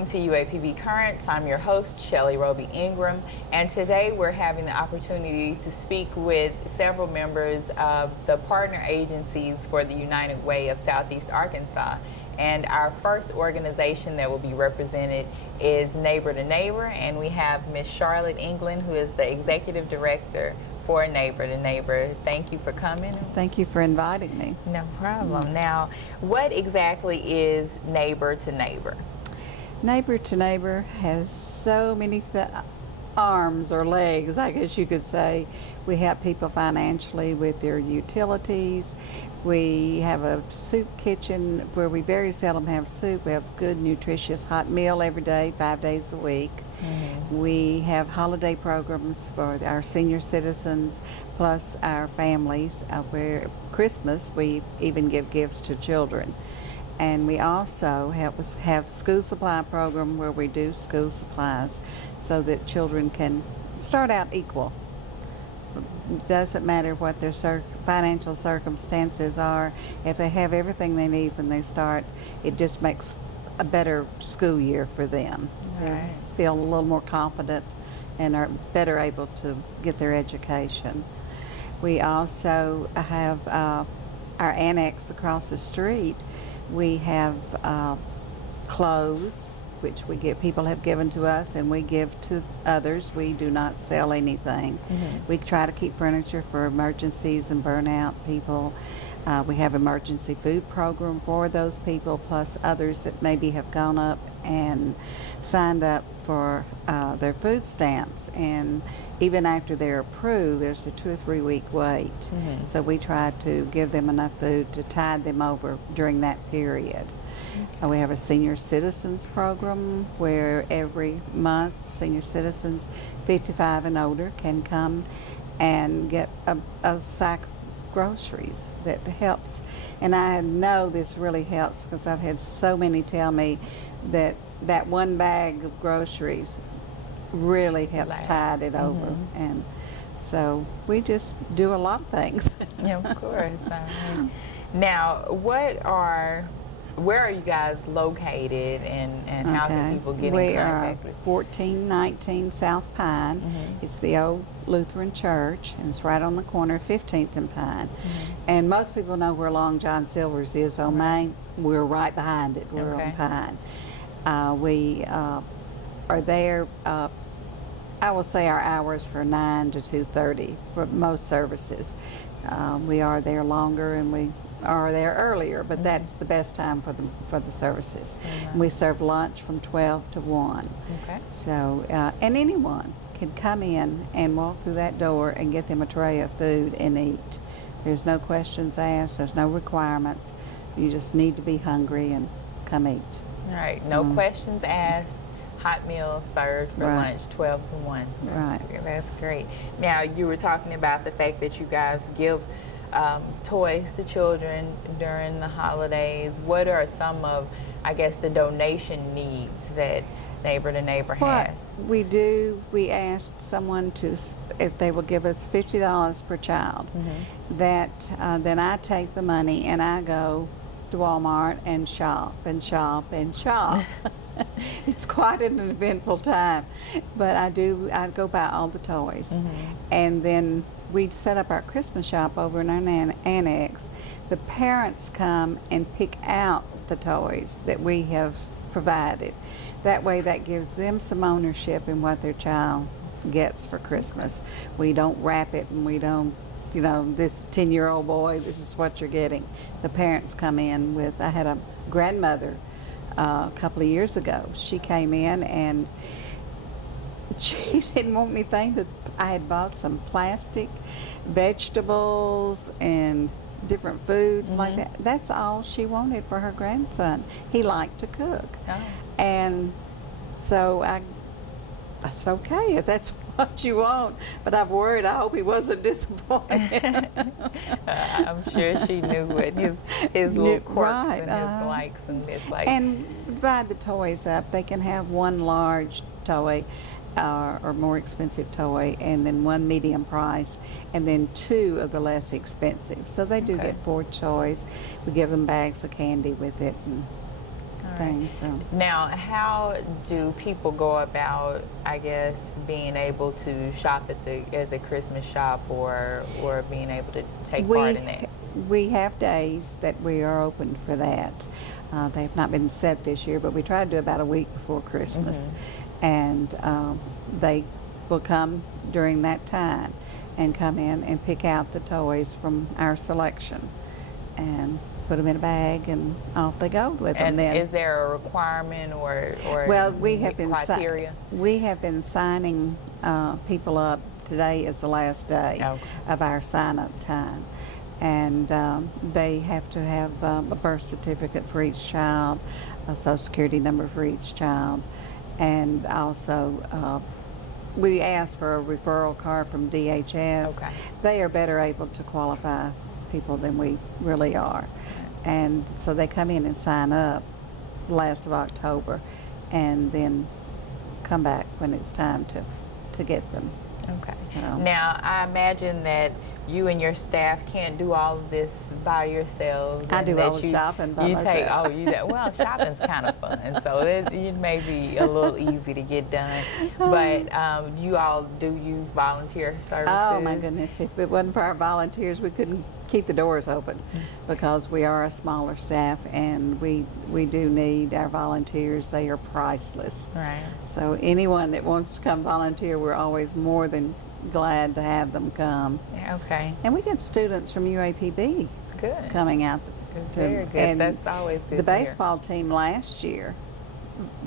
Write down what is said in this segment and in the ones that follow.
Welcome to UAPB Currents. I'm your host, Shelly Roby Ingram, and today we're having the opportunity to speak with several members of the partner agencies for the United Way of Southeast Arkansas. And our first organization that will be represented is Neighbor to Neighbor, and we have Ms. Charlotte England, who is the Executive Director for Neighbor to Neighbor. Thank you for coming. Thank you for inviting me. No problem. Now, what exactly is Neighbor to Neighbor? Neighbor to Neighbor has so many arms or legs, I guess you could say. We help people financially with their utilities. We have a soup kitchen where we very seldom have soup. We have good, nutritious hot meal every day, 5 days a week. We have holiday programs for our senior citizens, plus our families, where Christmas we even give gifts to children. And we also have school supply program where we do school supplies so that children can start out equal. It doesn't matter what their financial circumstances are. If they have everything they need when they start, it just makes a better school year for them. Right. They feel a little more confident and are better able to get their education. We also have our annex across the street. We have clothes, which people have given to us, and we give to others. We do not sell anything. We try to keep furniture for emergencies and burnout people. We have emergency food program for those people, plus others that maybe have gone up and signed up for their food stamps. And even after they're approved, there's a 2 or 3 week wait. So we try to give them enough food to tide them over during that period. We have a senior citizens program where every month senior citizens 55 and older can come and get a sack of groceries that helps. And I know this really helps because I've had so many tell me that that one bag of groceries really helps tide it over. And so we just do a lot of things. Yeah, of course. Now, where are you guys located, and how can people get in contact with you? We are 1419 South Pine. It's the old Lutheran church, and it's right on the corner of 15th and Pine. And most people know where Long John Silver's is on Main. We're right behind it. We're on Pine. We are there. I will say our hours for 9 to 2:30 for most services. We are there longer, and we are there earlier, but that's the best time for the services. We serve lunch from 12 to 1. So, and anyone can come in and walk through that door and get them a tray of food and eat. There's no questions asked, there's no requirements. You just need to be hungry and come eat. Right, no questions asked. Hot meal served for lunch, 12 to 1. That's great. Now, you were talking about the fact that you guys give toys to children during the holidays. What are some of, I guess, the donation needs that Neighbor to Neighbor has? We do, we asked someone if they will give us $50 per child. Then I take the money and I go to Walmart and shop and shop and shop. It's quite an eventful time, but I go buy all the toys. And then we set up our Christmas shop over in our annex. The parents come and pick out the toys that we have provided. That way that gives them some ownership in what their child gets for Christmas. We don't wrap it and we don't, this 10-year-old boy, this is what you're getting. The parents come in with, I had a grandmother a couple of years ago. She came in and she didn't want me to think that I had bought some plastic vegetables and different foods like that. That's all she wanted for her grandson. He liked to cook. And so I said, okay, if that's what you want. But I've worried, I hope he wasn't disappointed. I'm sure she knew what his little quirks and his likes and dislikes. And divide the toys up. They can have one large toy or more expensive toy, and then one medium price, and then 2 of the less expensive. So they do get 4 toys. We give them bags of candy with it. And right. things. So. Now, how do people go about, I guess, being able to shop at the Christmas shop or being able to take part in that? We have days that we are open for that. They have not been set this year, but we try to do about a week before Christmas. And they will come during that time and come in and pick out the toys from our selection and put them in a bag, and off they go with them. And then, is there a requirement or well, we have been criteria? We have been signing people up. Today is the last day of our sign-up time, and they have to have a birth certificate for each child, a social security number for each child, and also we ask for a referral card from DHS. Okay. They are better able to qualify people than we really are. And so they come in and sign up last of October and then come back when it's time to get them. Okay. Now, I imagine that you and your staff can't do all of this by yourselves. I do all the shopping by myself. Well, shopping's kind of fun, so it may be a little easy to get done. But you all do use volunteer services? Oh, my goodness. If it wasn't for our volunteers, we couldn't keep the doors open because we are a smaller staff, and we do need our volunteers. They are priceless. Right. So anyone that wants to come volunteer, we're always more than glad to have them come. Yeah, okay. And we get students from UAPB Good. coming out. Very good. And that's always good. The baseball team last year,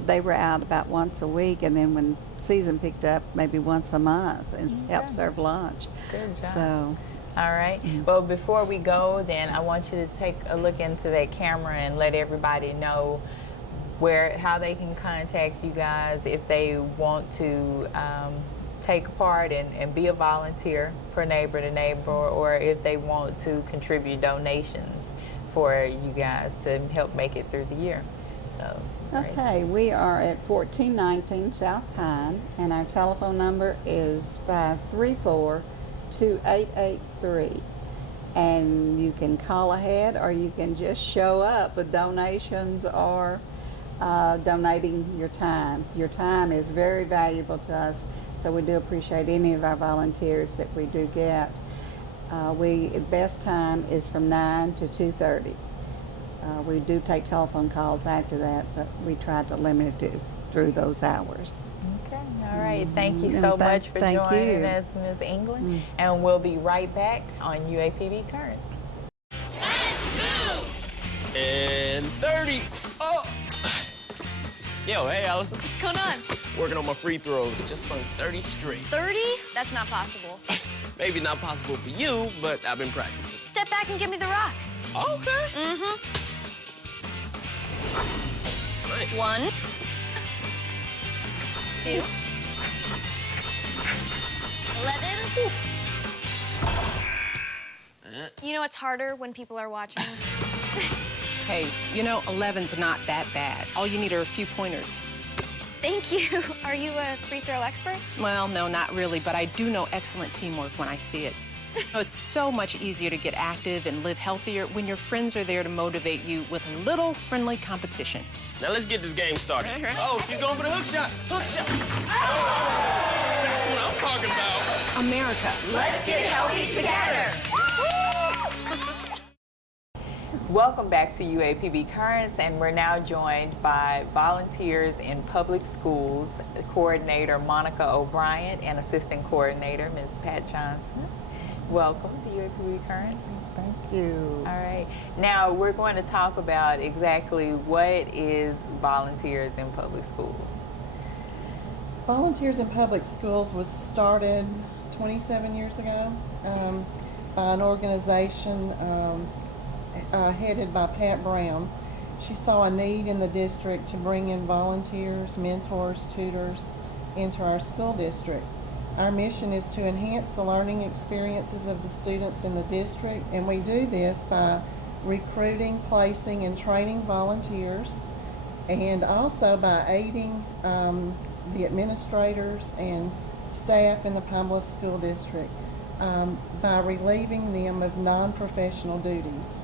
they were out about once a week, and then when season picked up, maybe once a month, and help serve lunch. Good job. So. All right. Well, before we go, then I want you to take a look into that camera and let everybody know how they can contact you guys if they want to take part and be a volunteer for Neighbor to Neighbor, or if they want to contribute donations for you guys to help make it through the year. So, okay, we are at 1419 South Pine, and our telephone number is 534-2883. And you can call ahead, or you can just show up with donations or donating your time. Your time is very valuable to us, so we do appreciate any of our volunteers that we do get. The best time is from 9 to 2:30. We do take telephone calls after that, but we try to limit it through those hours. Okay, all right. Thank you so much for joining us, Ms. England. And we'll be right back on UAPB Current. Let's go! And 30. Oh! Yo, hey, Allison. What's going on? Working on my free throws. Just sung 30 straight. 30? That's not possible. Maybe not possible for you, but I've been practicing. Step back and give me the rock. Okay. Mm-hmm. Nice. 1, 2, 11. You know it's harder when people are watching. Hey, you know, 11's not that bad. All you need are a few pointers. Thank you. Are you a free throw expert? Well, no, not really, but I do know excellent teamwork when I see it. It's so much easier to get active and live healthier when your friends are there to motivate you with a little friendly competition. Now let's get this game started. All right. Oh, she's going for the hook shot. Hook shot. Oh! That's what I'm talking about. America. Let's get healthy together. Welcome back to UAPB Currents, and we're now joined by volunteers in public schools, Coordinator Monica O'Brien and Assistant Coordinator Ms. Pat Johnson. Welcome to UAPB Currents. Thank you. All right. Now we're going to talk about exactly what is volunteers in public schools. Volunteers in Public Schools was started 27 years ago by an organization headed by Pat Brown. She saw a need in the district to bring in volunteers, mentors, tutors into our school district. Our mission is to enhance the learning experiences of the students in the district, and we do this by recruiting, placing, and training volunteers, and also by aiding the administrators and staff in the Pine Bluff School District by relieving them of non-professional duties.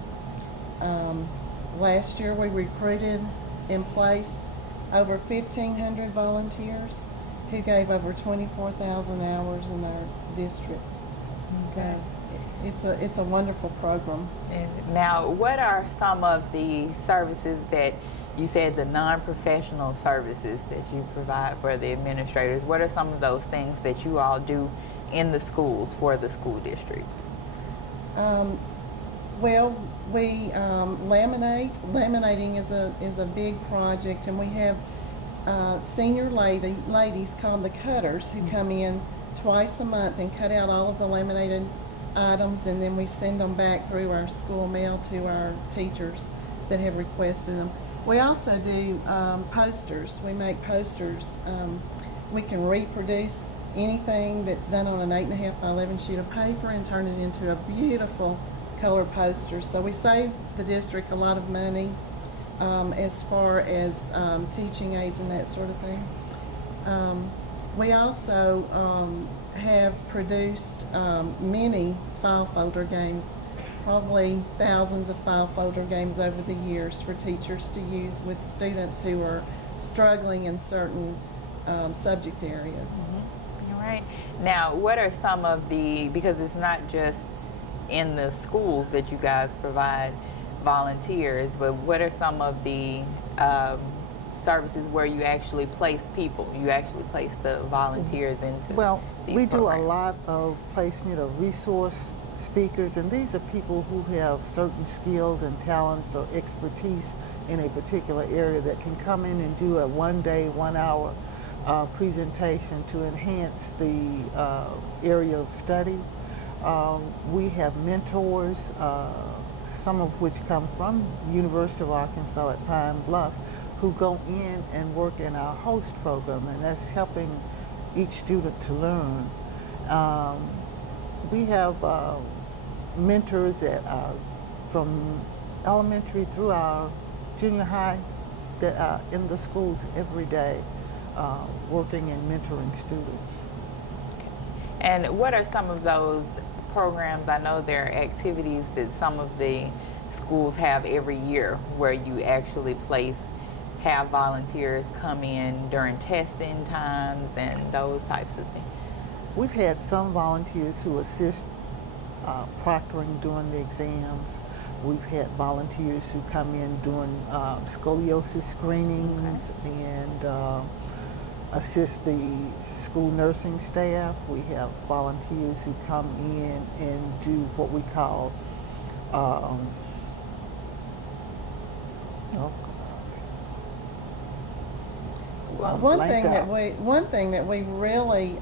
Last year we recruited emplaced over 1,500 volunteers who gave over 24,000 hours in our district. Okay. So it's a wonderful program. And now, what are some of the services that you said, the non-professional services that you provide for the administrators? What are some of those things that you all do in the schools for the school districts? Well, we laminate. Laminating is a big project, and we have senior ladies called the cutters who come in twice a month and cut out all of the laminated items, and then we send them back through our school mail to our teachers that have requested them. We also do posters. We make posters. We can reproduce anything that's done on an 8.5 by 11 sheet of paper and turn it into a beautiful color poster. So we save the district a lot of money as far as teaching aids and that sort of thing. We also have produced many file folder games, probably thousands of file folder games over the years for teachers to use with students who are struggling in certain subject areas. All right. Now, what are some of the, because it's not just in the schools that you guys provide volunteers, but what are some of the services where you actually place people? You actually place the volunteers into Well, these we do a programs? lot of placement of resource speakers, and these are people who have certain skills and talents or expertise in a particular area that can come in and do a 1 day, 1 hour presentation to enhance the area of study. We have mentors, some of which come from the University of Arkansas at Pine Bluff, who go in and work in our host program, and that's helping each student to learn. We have mentors that are from elementary through our junior high that are in the schools every day working and mentoring students. And what are some of those programs? I know there are activities that some of the schools have every year where you actually have volunteers come in during testing times and those types of things. We've had some volunteers who assist proctoring during the exams. We've had volunteers who come in doing scoliosis screenings and assist the school nursing staff. We have volunteers who come in and do what we call One thing that we really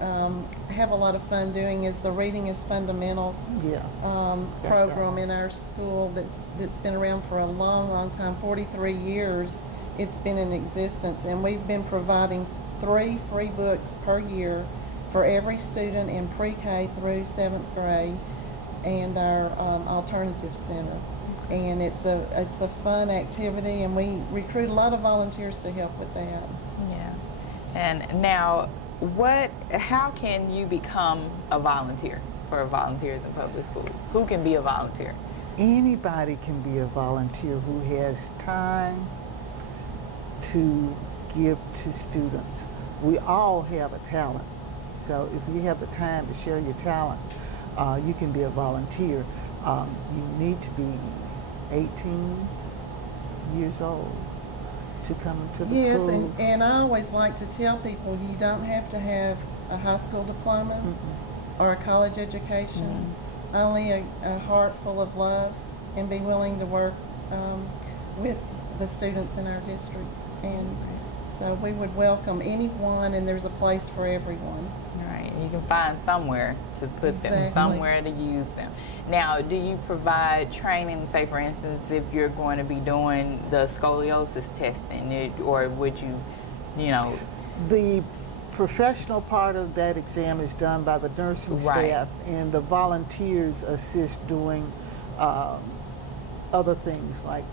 have a lot of fun doing is the Reading is Fundamental program in our school that's been around for a long time, 43 years it's been in existence, and we've been providing 3 free books per year for every student in pre-K through 7th grade and our alternative center. And it's a fun activity, and we recruit a lot of volunteers to help with that. Yeah. And now, how can you become a volunteer for volunteers in public schools? Who can be a volunteer? Anybody can be a volunteer who has time to give to students. We all have a talent. So if you have the time to share your talent, you can be a volunteer. You need to be 18 years old to come into the schools. Yes, and I always like to tell people you don't have to have a high school diploma or a college education, only a heart full of love, and be willing to work with the students in our district. And so we would welcome anyone, and there's a place for everyone. Right. You can find somewhere to put them, somewhere to use them. Now, do you provide training, say for instance, if you're going to be doing the scoliosis testing, or would you, The professional part of that exam is done by the nursing staff, and the volunteers assist doing other things like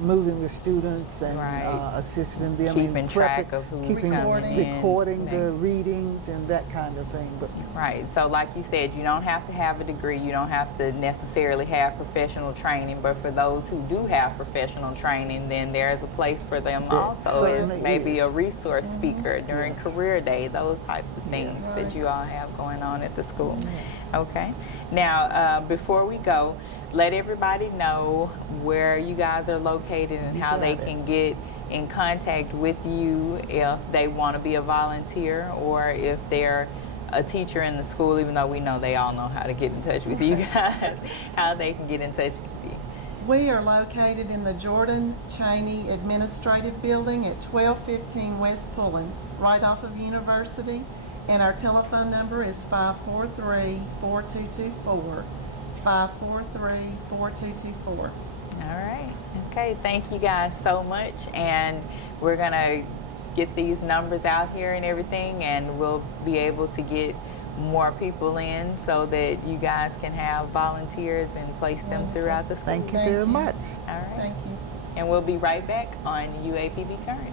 moving the students and Right. assisting them Keeping in track of who's keeping coming in. recording the readings and that kind of thing. But Right. So like you said, you don't have to have a degree. You don't have to necessarily have professional training. But for those who do have professional training, then there's a place for them also. certainly As maybe is. a resource speaker during Yes. career day, those types of things Yes. that you all have going on at the school. Okay. Now, before we go, let everybody know where you guys are located and how they can get in contact with you if they want to be a volunteer or if they're a teacher in the school, even though we know they all know how to get in touch with you guys, how they can get in touch with you. We are located in the Jordan Cheney Administrative Building at 1215 West Pullen, right off of University. And our telephone number is 543-4224. 543-4224. All right. Okay. Thank you guys so much. And we're going to get these numbers out here and everything, and we'll be able to get more people in so that you guys can have volunteers and place them throughout the school. thank you very much. All right. Thank you. And we'll be right back on UAPB Currents.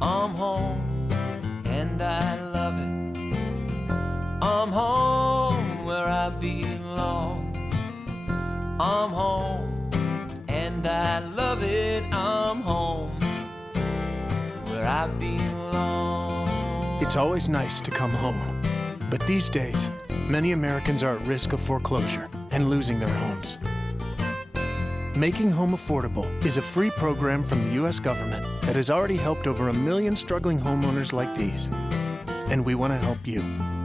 I'm home and I love it. I'm home where I belong. I'm home and I love it. I'm home where I belong. It's always nice to come home. But these days, many Americans are at risk of foreclosure and losing their homes. Making Home Affordable is a free program from the U.S. government that has already helped over 1 million struggling homeowners like these. And we want to help you.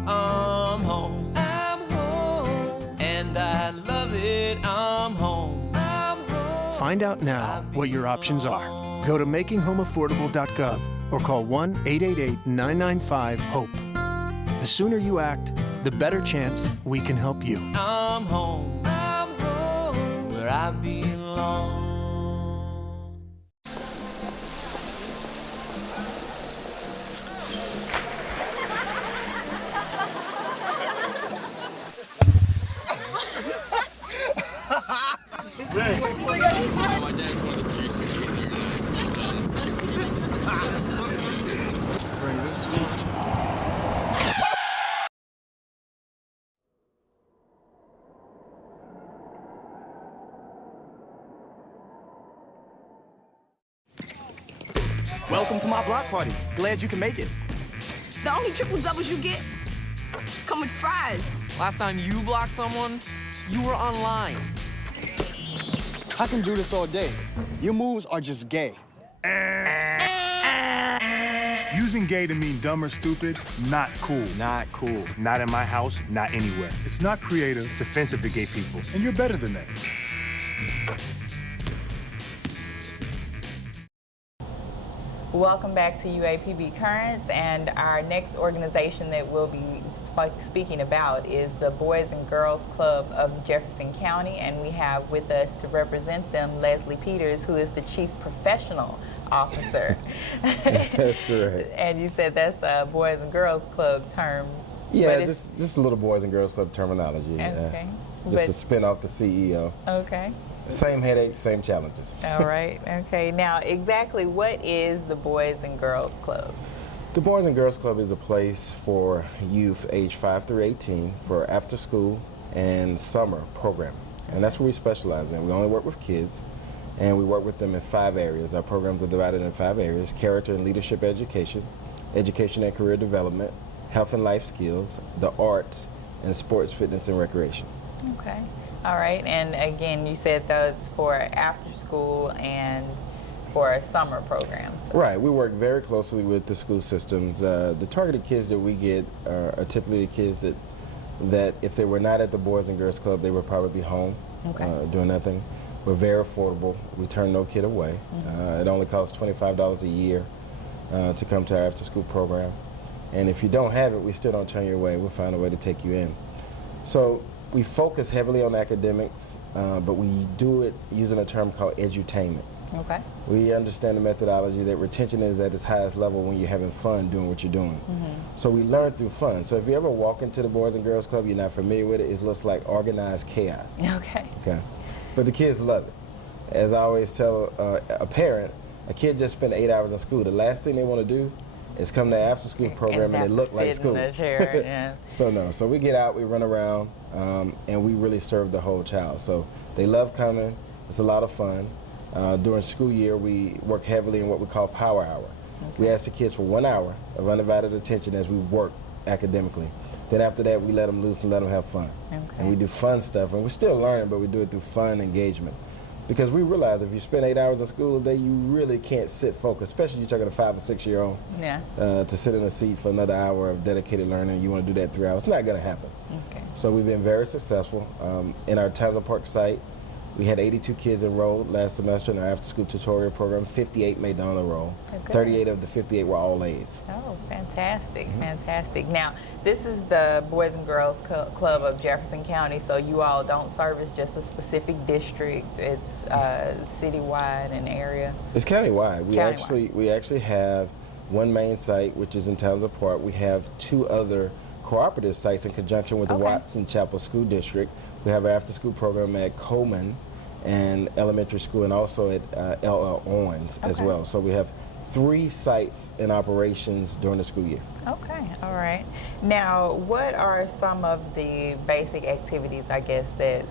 I'm home. I'm home. And I love it. I'm home. I'm home. Find out now what your options are. Go to makinghomeaffordable.gov or call 1-888-995-HOPE. The sooner you act, the better chance we can help you. I'm home. I'm home where I belong. My dad's one of the producers. He's here tonight. Bring this sweet. Welcome to my block party. Glad you can make it. The only triple doubles you get come with fries. Last time you blocked someone, you were online. I can do this all day. Your moves are just gay. Using gay to mean dumb or stupid, not cool. Not cool. Not in my house, not anywhere. It's not creative, it's offensive to gay people. And you're better than that. Welcome back to UAPB Currents, and our next organization that we'll be speaking about is the Boys and Girls Club of Jefferson County, and we have with us to represent them Leslie Peters, who is the Chief Professional Officer. That's correct. And you said that's a Boys and Girls Club term. Yeah, just a little Boys and Girls Club terminology. Okay. Just to spin off the CEO. Okay. Same headaches, same challenges. All right. Okay. Now, exactly what is the Boys and Girls Club? The Boys and Girls Club is a place for youth aged 5 through 18 for after school and summer programming. And that's what we specialize in. We only work with kids, and we work with them in 5 areas. Our programs are divided in 5 areas: character and leadership education, education and career development, health and life skills, the arts, and sports, fitness, and recreation. Okay. All right. And again, you said that's for after school and for summer programs. Right. We work very closely with the school systems. The targeted kids that we get are typically the kids that if they were not at the Boys and Girls Club, they would probably be home doing nothing. We're very affordable. We turn no kid away. It only costs $25 a year to come to our after school program. And if you don't have it, we still don't turn you away. We'll find a way to take you in. So we focus heavily on academics, but we do it using a term called edutainment. Okay. We understand the methodology that retention is at its highest level when you're having fun doing what you're doing. So we learn through fun. So if you ever walk into the Boys and Girls Club, you're not familiar with it, it looks like organized chaos. Okay. Okay. But the kids love it. As I always tell a parent, a kid just spent 8 hours in school. The last thing they want to do is come to the after-school program and it look like school. In the chair, yeah. So we get out, we run around, and we really serve the whole child. So they love coming. It's a lot of fun. During school year, we work heavily in what we call Power Hour. Okay. We ask the kids for 1 hour of undivided attention as we work academically. Then after that, we let them loose and let them have fun. Okay. And we do fun stuff, and we're still learning, but we do it through fun engagement. Because we realize if you spend 8 hours in school a day, you really can't sit focused, especially if you're talking a 5 or 6 year old. Yeah. To sit in a seat for another hour of dedicated learning, you want to do that 3 hours. It's not going to happen. Okay. So we've been very successful. In our Townsend Park site, we had 82 kids enrolled last semester in our after-school tutorial program. 58 made the honor roll. Okay. 38 of the 58 were all A's. Oh, fantastic, fantastic. Now, this is the Boys and Girls Club of Jefferson County, so you all don't service just a specific district. It's citywide and area. It's countywide. We actually have one main site, which is in Townsend Park. We have 2 other cooperative sites in conjunction with the Watson Chapel School District. We have an after-school program at Coleman and elementary school, and also at L.L. Owens as well. So we have 3 sites in operations during the school year. Okay, all right. Now, what are some of the basic activities, I guess, that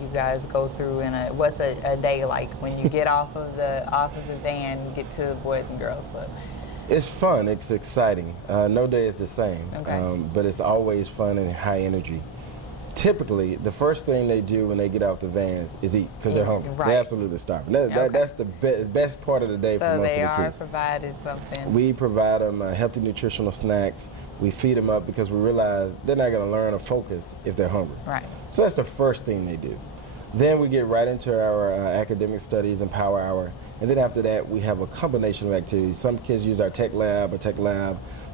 you guys go through in what's a day like when you get off of the van and get to the Boys and Girls Club? It's fun. It's exciting. No day is the same, but it's always fun and high energy. Typically, the first thing they do when they get off the vans is eat because they're hungry. They're absolutely starving. That's the best part of the day for most of the kids. So they are provided something. We provide them healthy nutritional snacks. We feed them up because we realize they're not going to learn or focus if they're hungry. Right. So that's the first thing they do. Then we get right into our academic studies and Power Hour. And then after that, we have a combination of activities. Some kids use our tech lab.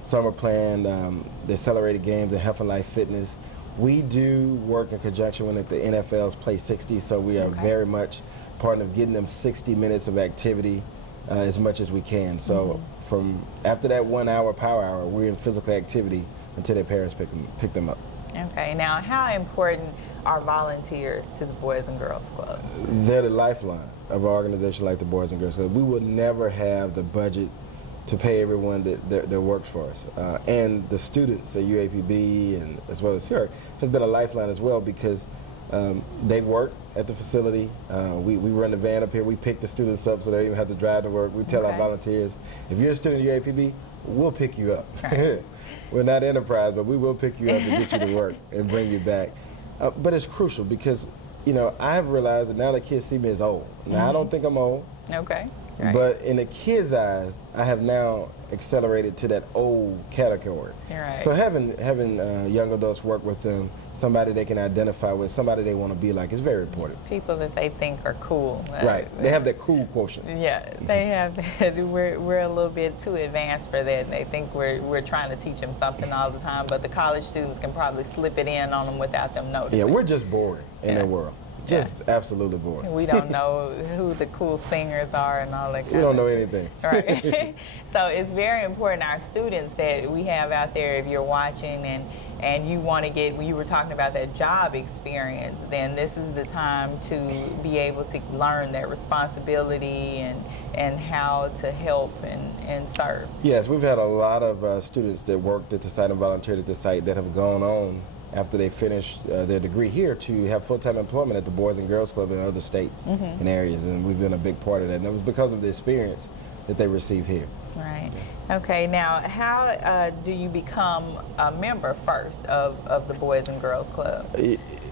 Some are playing the accelerated games and health and life fitness. We do work in conjunction with the NFL's Play 60, so we are very much part of getting them 60 minutes of activity as much as we can. So from after that 1 hour Power Hour, we're in physical activity until their parents pick them up. Okay, now how important are volunteers to the Boys and Girls Club? They're the lifeline of an organization like the Boys and Girls Club. We would never have the budget to pay everyone that works for us. And the students at UAPB and as well as here have been a lifeline as well because they work at the facility. We run the van up here. We pick the students up so they don't even have to drive to work. We tell our volunteers, if you're a student at UAPB, we'll pick you up. Right. We're not Enterprise, but we will pick you up and get you to work and bring you back. But it's crucial because, you know, I've realized that now the kids see me as old. Now, I don't think I'm old. Okay. Right. But in the kids' eyes, I have now accelerated to that old category. Right. So having young adults work with them, somebody they can identify with, somebody they want to be like, is very important. People that they think are cool. Right. They have that cool quotient. Yeah, they have that. We're a little bit too advanced for that. They think we're trying to teach them something all the time, but the college students can probably slip it in on them without them noticing. Yeah, we're just bored in their world. Just absolutely bored. We don't know who the cool singers are and all that kind of stuff. We don't know anything. Right. So it's very important, our students that we have out there, if you're watching and you want to get, when you were talking about that job experience, then this is the time to be able to learn that responsibility and how to help and serve. Yes, we've had a lot of students that worked at the site and volunteered at the site that have gone on after they finish their degree here to have full-time employment at the Boys and Girls Club in other states and areas, and we've been a big part of that. And it was because of the experience that they received here. Right. Okay, now how do you become a member first of the Boys and Girls Club?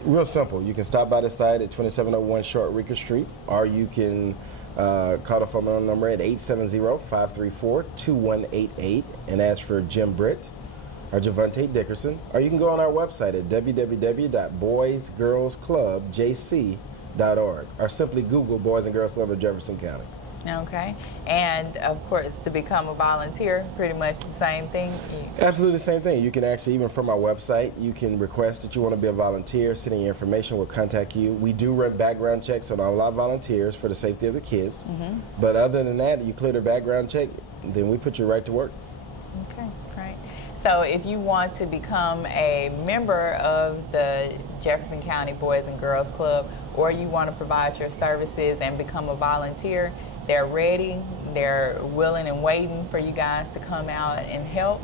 Real simple. You can stop by the site at 2701 Short REEKER Street, or you can call the phone number at 870-534-2188 and ask for Jim Britt or Javante Dickerson, or you can go on our website at www.boysgirlsclubjc.org, or simply Google Boys and Girls Club of Jefferson County. Okay, and of course, to become a volunteer, pretty much the same thing? Absolutely the same thing. You can actually, even from our website, you can request that you want to be a volunteer, send in your information, we'll contact you. We do run background checks on all our volunteers for the safety of the kids, but other than that, you clear the background check, then we put you right to work. Okay, great. So if you want to become a member of the Jefferson County Boys and Girls Club, or you want to provide your services and become a volunteer, they're ready, they're willing and waiting for you guys to come out and help.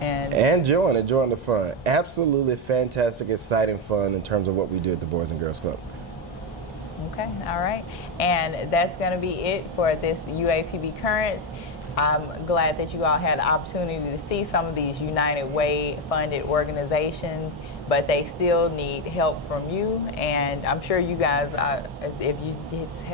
And join the fun. Absolutely fantastic, exciting fun in terms of what we do at the Boys and Girls Club. Okay, all right. And that's going to be it for this UAPB Currents. I'm glad that you all had the opportunity to see some of these United Way funded organizations, but they still need help from you. And I'm sure you guys,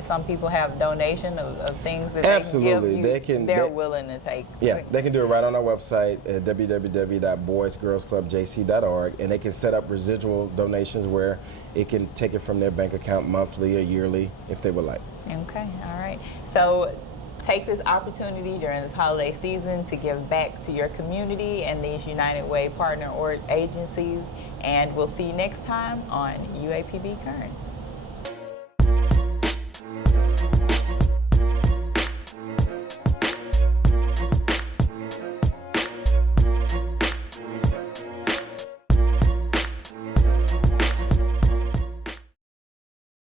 some people have donation of things that Absolutely. they can give you, they're willing to take. Yeah, they can do it right on our website at www.boysgirlsclubjc.org, and they can set up residual donations where it can take it from their bank account monthly or yearly if they would like. Okay, all right. So take this opportunity during this holiday season to give back to your community and these United Way partner or agencies, and we'll see you next time on UAPB Current.